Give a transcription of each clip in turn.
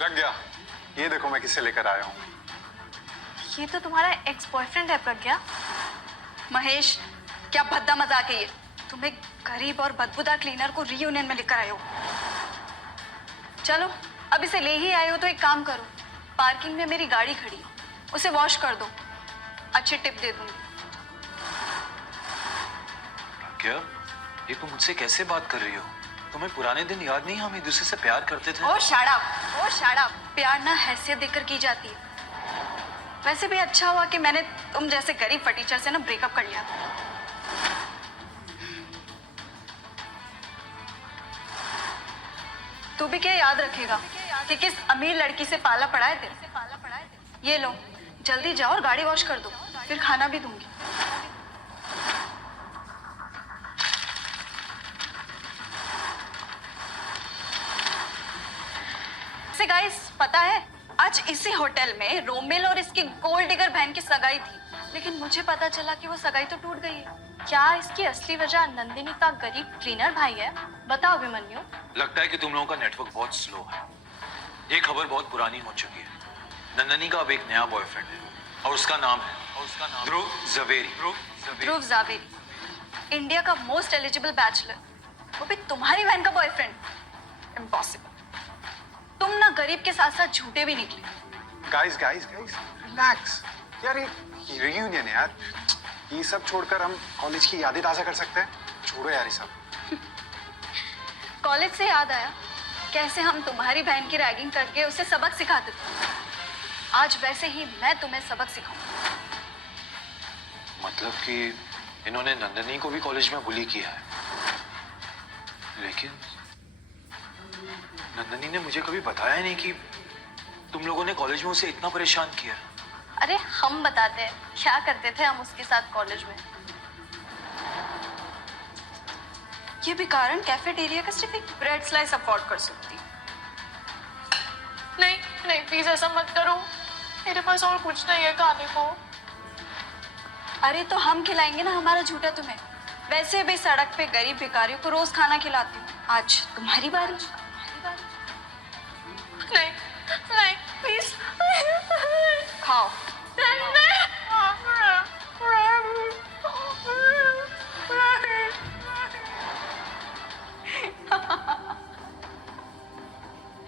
लग गया। ये देखो मैं किसे लेकर आया हूँ। ये तो तुम्हारा एक्स बॉयफ्रेंड है प्रज्ञा। महेश, क्या भद्दा मजाक है ये। तुम एक गरीब और बदबूदार क्लीनर को रीयूनियन में लेकर आए हो। चलो, अब इसे ले ही आए हो तो एक काम करो, पार्किंग में मेरी गाड़ी खड़ी, उसे वॉश कर दो, अच्छी टिप दे दूंगी। क्या ये तुम मुझसे कैसे बात कर रही हो? तुम्हें पुराने दिन याद नहीं, हम एक दूसरे से प्यार करते थे? ओ शट अप। प्यार ना हैसियत देकर की जाती है। वैसे भी अच्छा हुआ कि मैंने तुम जैसे गरीब फटीचर से ना ब्रेकअप कर लिया था। तू भी क्या याद रखेगा कि किस अमीर लड़की से पाला पड़ा है तेरे। ये लो, जल्दी जाओ और गाड़ी वॉश कर दो, फिर खाना भी दूंगी। से गाइस, पता है आज इसी होटल में रोमिल और इसकी गोल्ड डिगर बहन की सगाई थी, लेकिन मुझे पता चला कि वो सगाई तो टूट गई है। क्या इसकी असली वजह नंदिनी का गरीब क्लीनर भाई है? बताओ अभिमन्यु। लगता है कि तुम लोगों का नेटवर्क बहुत स्लो है। ये खबर बहुत पुरानी हो चुकी है। नंदनी का अब एक नया बॉयफ्रेंड है और उसका नाम है ध्रुव जवेरी। ध्रुव जावेरी, इंडिया का मोस्ट एलिजिबल बैचलर, वो भी तुम्हारी बहन का बॉयफ्रेंड। इम्पॉसिबल। तुम ना गरीब के साथ साथ झूठे भी निकले। गाइस रिलैक्स यार, ये रियूनियन है यार। ये सब छोड़कर हम कॉलेज की यादें ताजा कर सकते हैं। छोड़ो यार ये सब। कॉलेज से याद आया कैसे हम तुम्हारी बहन की रैगिंग करके उसे सबक सिखाते थे। आज वैसे ही मैं तुम्हें सबक सिखाऊंगा। मतलब कि इन्होंने नंदनी को भी कॉलेज में बुली किया है, लेकिन नंदनी ने मुझे कभी बताया नहीं कि तुम लोगों ने कॉलेज में उसे इतना परेशान किया। अरे हम बताते हैं क्या करते थे हम उसके साथ कॉलेज में। ये भी कारण कैफेटेरिया का सिर्फ एक ब्रेड स्लाइस अफोर्ड कर सकती। नहीं नहीं, प्लीज ऐसा मत करो, मेरे पास और कुछ नहीं है खाने को। अरे तो हम खिलाएंगे ना हमारा झूठा तुम्हें। वैसे भी सड़क पे गरीब भिखारियों को रोज खाना खिलाती हूँ, आज तुम्हारी बारी। नहीं नहीं, प्लीज खाओ।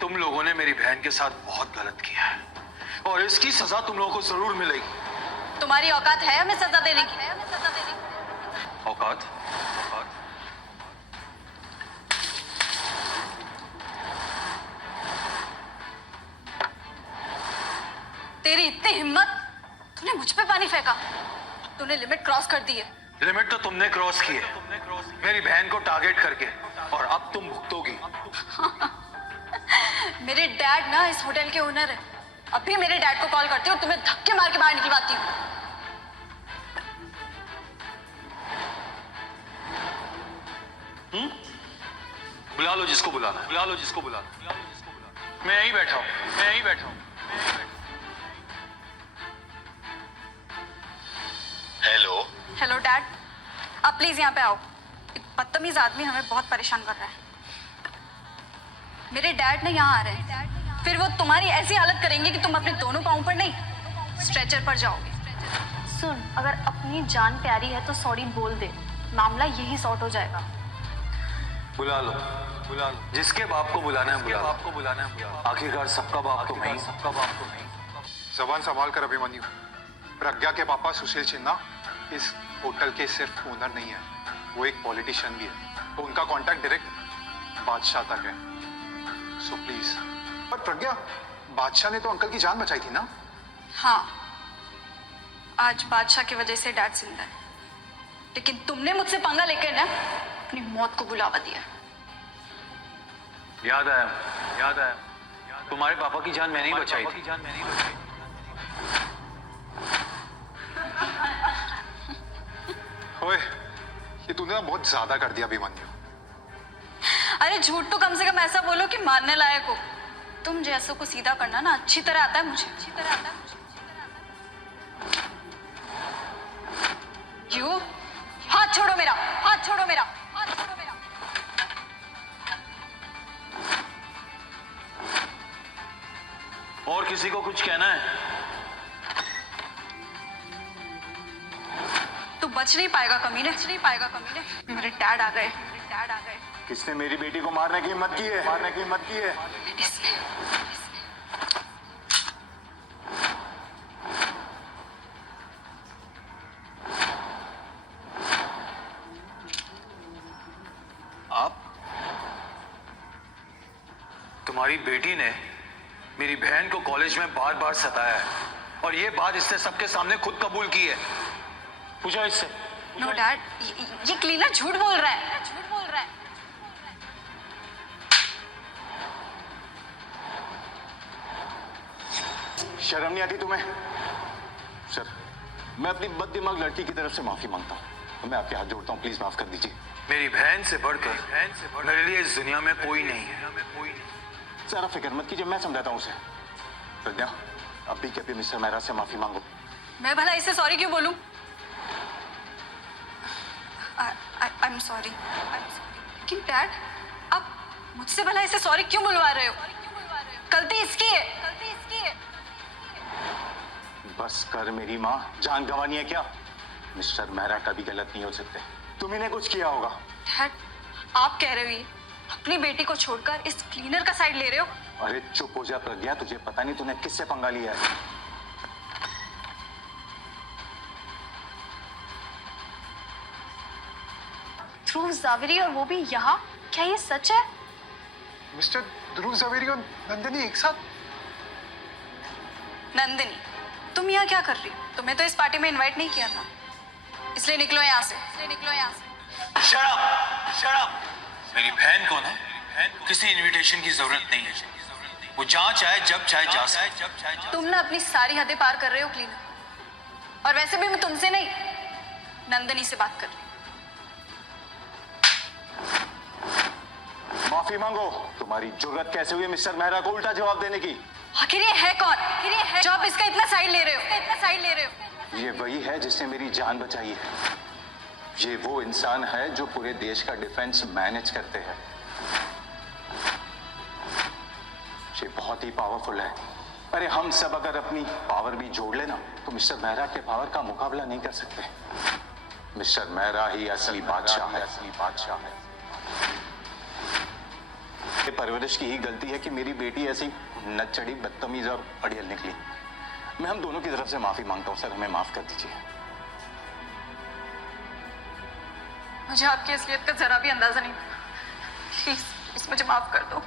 तुम लोगों ने मेरी बहन के साथ बहुत गलत किया है और इसकी सजा तुम लोगों को जरूर मिलेगी। तुम्हारी औकात है हमें सजा देने की? औकात? तेरी इतनी हिम्मत, तूने मुझ पे पानी फेंका। तूने लिमिट क्रॉस कर दी है। लिमिट तो तुमने क्रॉस की है मेरी बहन को टारगेट करके, और अब तुम भुगतोगी। मेरे डैड ना इस होटल के ओनर है। अभी मेरे डैड को कॉल करती हूँ और तुम्हें धक्के मार के बाहर निकलवाती हूँ। बुला लो जिसको बुलाना है। मैं यहीं बैठा हूँ। हेलो डैड, आप प्लीज यहाँ पे आओ। एक बदतमीज आदमी हमें बहुत परेशान कर रहा है। मेरे डैड ने यहाँ आ रहे हैं, फिर वो तुम्हारी ऐसी हालत करेंगे कि तुम अपने दोनों पाँव पर नहीं, स्ट्रेचर पर जाओगे। सुन, अगर अपनी जान प्यारी है तो सॉरी बोल दे, मामला यही सॉर्ट हो जाएगा। बुला लो जिसके बाप को बुलाना है बुला लो। आखिरकार सबका बाप तो मैं। जबान संभाल कर अभिमन्यु। प्रज्ञा के पापा सुशील सिन्हा इस होटल के सिर्फ ओनर नहीं है, वो एक पॉलिटिशियन भी है, तो उनका कांटेक्ट डायरेक्ट बादशाह तक है। So please. पर प्रज्ञा, बादशाह ने तो अंकल की जान बचाई थी ना? हाँ, आज बादशाह की वजह से डैड जिंदा है, लेकिन तुमने मुझसे पंगा लेकर ना अपनी मौत को बुलावा दिया। याद आया तुम्हारे पापा की जान मैंने ही बचाई थी। ओए, ये तूने ना बहुत ज्यादा कर दिया अभिमन्यु। अरे झूठ तो कम से कम ऐसा बोलो कि मानने लायक हो। तुम जैसों को सीधा करना ना अच्छी तरह आता है मुझे। यू, हाथ छोड़ो मेरा। और किसी को कुछ कहना है? तू बच नहीं पाएगा कमीने, बच नहीं पाएगा कमीने। मेरे डैड आ गए, मेरे डैड आ गए। किसने मेरी बेटी को मारने की हिम्मत की है? मारने की हिम्मत की है? इसने आप? तुम्हारी बेटी ने मेरी बहन को कॉलेज में बार बार सताया है और ये बात इसने सबके सामने खुद कबूल की है। पूछो इससे। नो डैड, ये क्लीनर झूठ बोल रहा है, झूठ बोल रहा है। शर्म नहीं आती तुम्हें? सर, मैं अपनी बददिमाग लड़की की तरफ से माफी मांगता हूँ। मैं आपके हाथ जोड़ता हूँ, प्लीज माफ कर दीजिए। मेरी बहन से बढ़कर मेरे लिए इस दुनिया में कोई नहीं है। सारा फिक्र मत कीजिए, मैं समझाता हूँ उसे। प्रज्ञा, अभी के अभी मिस्टर मेहरा से माफी मांगो। मैं भला इससे सॉरी क्यों बोलूं? I am sorry. लेकिन डैड, आप मुझसे भला इसे सॉरी क्यों बुलवा रहे हो? गलती इसकी है, गलती इसकी है। बस कर मेरी माँ, जान गंवानी है क्या? मिस्टर मेहरा कभी गलत नहीं हो सकते। तुम इन्हें कुछ किया होगा। डैड, आप कह रहे हो ये अपनी बेटी को छोड़कर इस क्लीनर का साइड ले रहे हो? अरे चुप हो जा प्रज्ञा, तुझे पता नहीं तूने किससे पंगा लिया है। ध्रुव जावेरी, और वो भी यहाँ? क्या ये सच है? मिस्टर ध्रुव जवेरी और नंदिनी एक साथ? नंदिनी, तुम यहाँ क्या कर रही हो? तुम्हें तो इस पार्टी में इनवाइट नहीं किया था, इसलिए निकलो यहाँ से, इसलिए निकलो यहाँ से। Shut up! Shut up! मेरी बहन को ना किसी इनविटेशन की जरूरत नहीं है। वो जहाँ चाहे जब चाहे जा सकती। तुम ना अपनी सारी हदें पार कर रहे हो क्लीनर, और वैसे भी मैं तुमसे नहीं, नंदिनी से बात कर रही हूँ। माफी मांगो। तुम्हारी जुर्रत कैसे हुई मिस्टर मेहरा को उल्टा जवाब देने की? आखिर ये है कौन? आखिर ये है जो आप इसका इतना साइड ले रहे हो? इतना साइड ले रहे हो? ये वही है जिसने मेरी जान बचाई है। ये वो इंसान है जो पूरे देश का डिफेंस मैनेज करते हैं। ये बहुत ही पावरफुल है। अरे हम सब अगर अपनी पावर भी जोड़ लेना तो मिस्टर मेहरा के पावर का मुकाबला नहीं कर सकते। मिस्टर मेहरा ही असली बादशाह है, असली बादशाह है। ये परवरिश की ही गलती है कि मेरी बेटी ऐसी नचड़ी, बदतमीज और अड़ियल निकली। मैं हम दोनों की तरफ से माफी मांगता हूँ सर, हमें माफ कर दीजिए। मुझे आपकी असलियत का जरा भी अंदाजा नहीं था। प्लीज प्लीज मुझे माफ कर दो।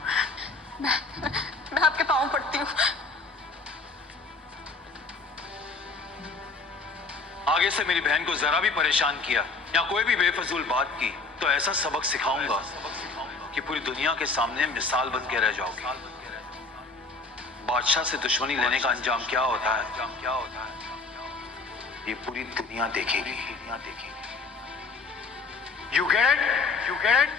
मैं आपके पाँव पड़ती हूँ। आगे से मेरी बहन को जरा भी परेशान किया या कोई भी बेफजूल बात की तो ऐसा सबक सिखाऊंगा कि पूरी दुनिया के सामने मिसाल बन के रह जाओगे। बादशाह से दुश्मनी लेने का अंजाम क्या होता है, ये पूरी दुनिया देखेगी। You get it? You get it?